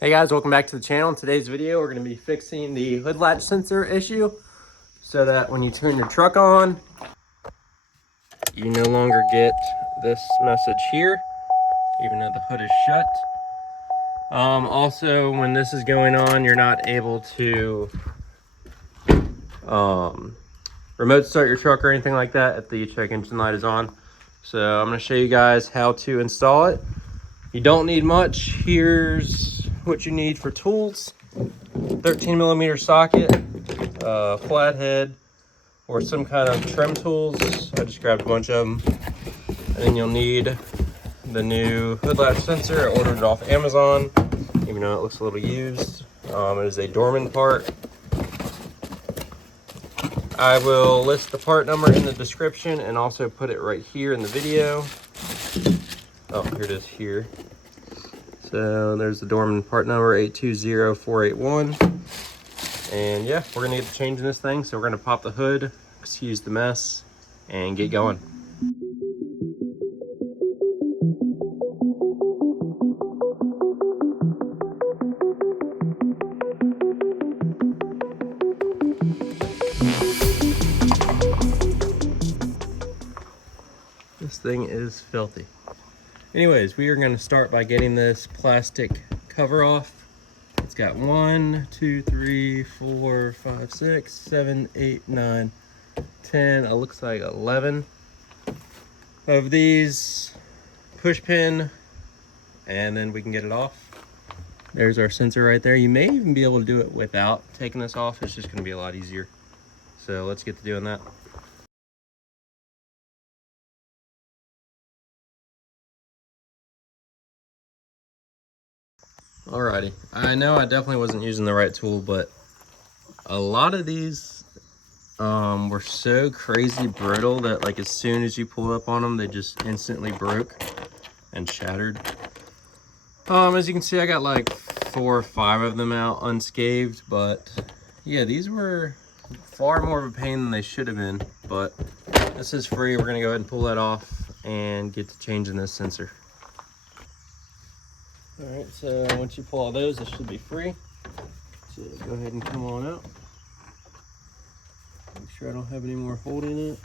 Hey guys, welcome back to the channel. In today's video, we're going to be fixing the hood latch sensor issue so that when you turn your truck on, you no longer get this message here, even though the hood is shut. Also, when this is going on, you're not able to remote start your truck or anything like that if the check engine light is on. So I'm going to show you guys how to install it. You don't need much. Here's what you need for tools: 13mm socket, flathead, or some kind of trim tools. I just grabbed a bunch of them. And then you'll need the new hood latch sensor. I ordered it off Amazon, even though it looks a little used. It is a Dorman part. I will list the part number in the description and also put it right here in the video. Oh, here it is here. So there's the Dorman part number 820481. And yeah, we're gonna get to changing this thing. So we're gonna pop the hood, excuse the mess, and get going. This thing is filthy. Anyways, we are gonna start by getting this plastic cover off. It's got 1, 2, 3, 4, 5, 6, 7, 8, 9, 10, it looks like 11 of these push pin, and then we can get it off. There's our sensor right there. You may even be able to do it without taking this off. It's just gonna be a lot easier. So let's get to doing that. Alrighty, I know I definitely wasn't using the right tool, but a lot of these were so crazy brittle that like as soon as you pull up on them, they just instantly broke and shattered. As you can see, I got like 4 or 5 of them out unscathed, but yeah, these were far more of a pain than they should have been. But this is free. We're gonna go ahead and pull that off and get to changing this sensor. All right, so once you pull all those, it should be free. So go ahead and come on out. Make sure I don't have any more holding it.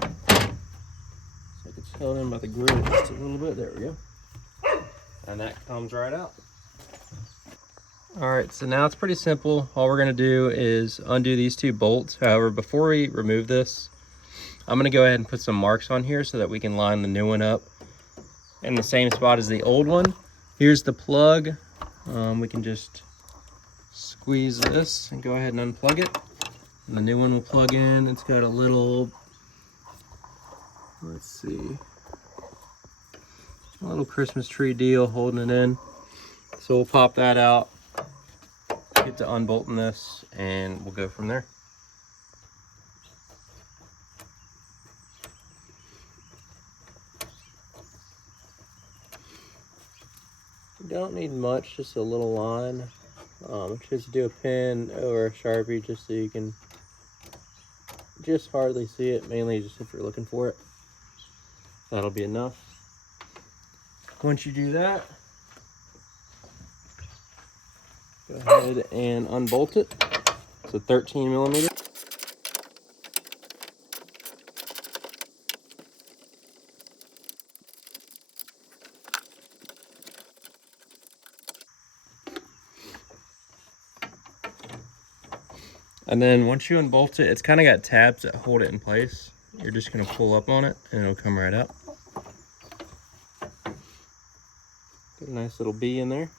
Looks like it's held in by the grill just a little bit. There we go. And that comes right out. All right, so now it's pretty simple. All we're gonna do is undo these 2 bolts. However, before we remove this, I'm gonna go ahead and put some marks on here so that we can line the new one up in the same spot as the old one. Here's the plug. We can just squeeze this and go ahead and unplug it. And the new one will plug in. It's got a little, let's see, a little Christmas tree deal holding it in. So we'll pop that out, get to unbolting this, and we'll go from there. You don't need much, just a little line. Just do a pin or a Sharpie just so you can just hardly see it, mainly just if you're looking for it. That'll be enough. Once you do that, go ahead and unbolt it. It's a 13mm. And then once you unbolt it, it's kind of got tabs that hold it in place. You're just gonna pull up on it and it'll come right out. Get a nice little B in there.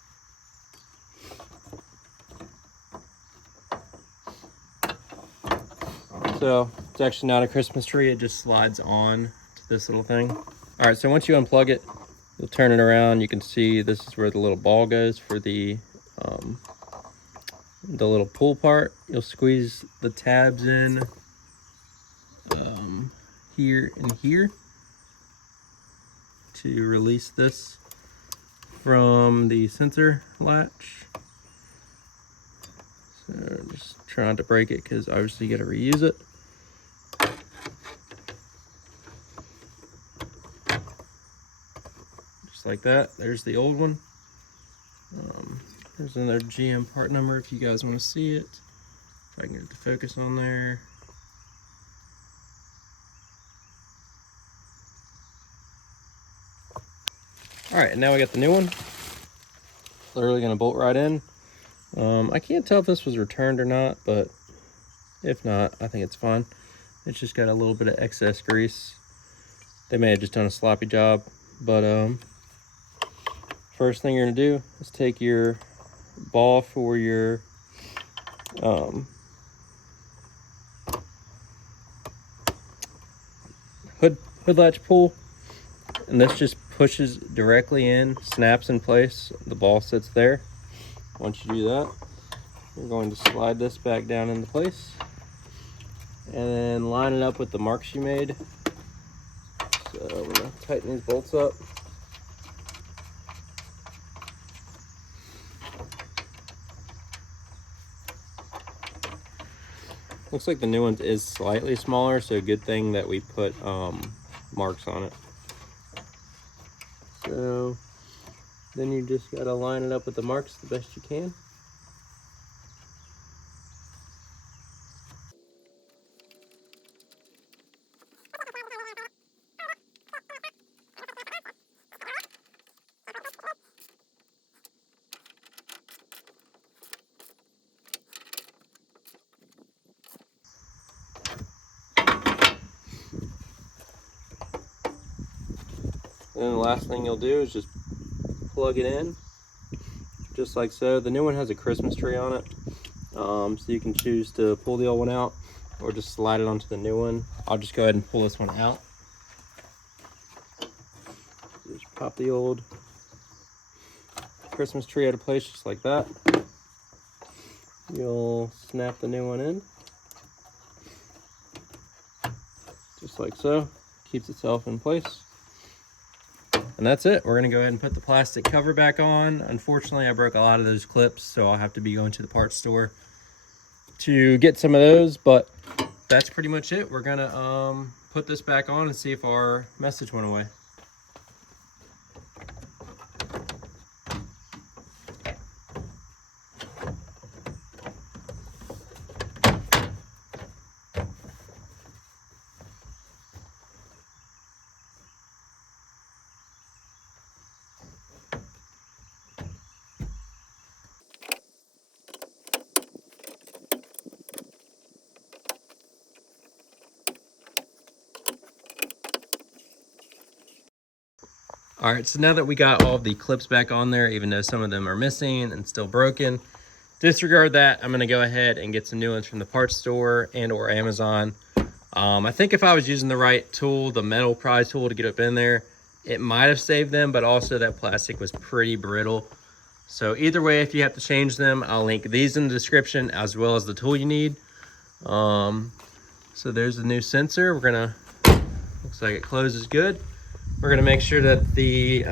So it's actually not a Christmas tree, it just slides on to this little thing. All right, so once you unplug it, you'll turn it around. You can see this is where the little ball goes for the little pull part. You'll squeeze the tabs in here and here to release this from the sensor latch. So just trying to break it because obviously you got to reuse it. Just like that. There's the old one. There's another GM part number if you guys want to see it. If I can get the focus on there. All right, and now we got the new one. Literally gonna bolt right in. I can't tell if this was returned or not, but if not, I think it's fine. It's just got a little bit of excess grease. They may have just done a sloppy job, but first thing you're gonna do is take your ball for your hood latch pull, and this just pushes directly in, snaps in place. The ball sits there. Once you do that, you're going to slide this back down into place and then line it up with the marks you made. So I'm gonna tighten these bolts up. Looks like the new one is slightly smaller, so good thing that we put marks on it. So then you just gotta line it up with the marks the best you can. And then the last thing you'll do is just plug it in, just like so. The new one has a Christmas tree on it, so you can choose to pull the old one out or just slide it onto the new one. I'll just go ahead and pull this one out. Just pop the old Christmas tree out of place just like that. You'll snap the new one in, just like so. Keeps itself in place. And that's it. We're gonna go ahead and put the plastic cover back on. Unfortunately, I broke a lot of those clips, so I'll have to be going to the parts store to get some of those, but that's pretty much it. We're gonna put this back on and see if our message went away. All right, so now that we got all the clips back on there, even though some of them are missing and still broken, disregard that. I'm gonna go ahead and get some new ones from the parts store and or Amazon. I think if I was using the right tool, the metal pry tool to get up in there, it might have saved them, but also that plastic was pretty brittle. So either way, if you have to change them, I'll link these in the description as well as the tool you need. So there's the new sensor. We're gonna, looks like it closes good. We're gonna make sure that the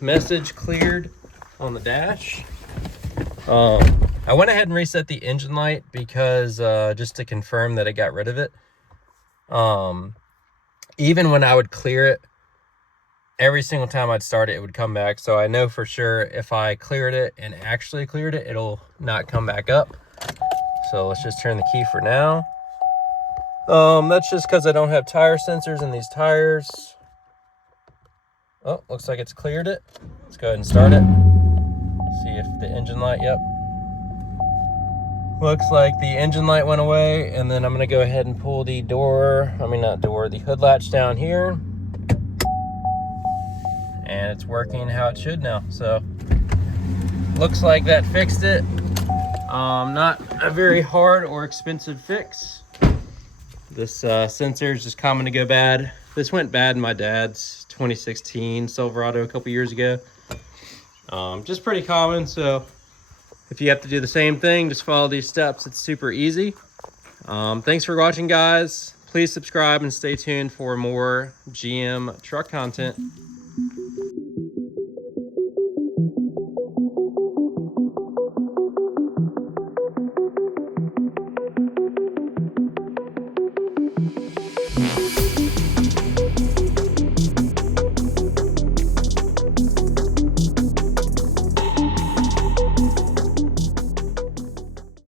message cleared on the dash. I went ahead and reset the engine light because just to confirm that it got rid of it. Even when I would clear it, every single time I'd start it, it would come back. So I know for sure if I cleared it and actually cleared it, it'll not come back up. So let's just turn the key for now. That's just because I don't have tire sensors in these tires. Oh, looks like it's cleared it. Let's go ahead and start it. See if the engine light, yep. Looks like the engine light went away, and then I'm gonna go ahead and pull the the hood latch down here. And it's working how it should now. So, looks like that fixed it. Not a very hard or expensive fix. This sensor is just common to go bad. This went bad in my dad's 2016 Silverado a couple years ago. Just pretty common, so if you have to do the same thing, just follow these steps. It's super easy. Thanks for watching, guys. Please subscribe and stay tuned for more GM truck content.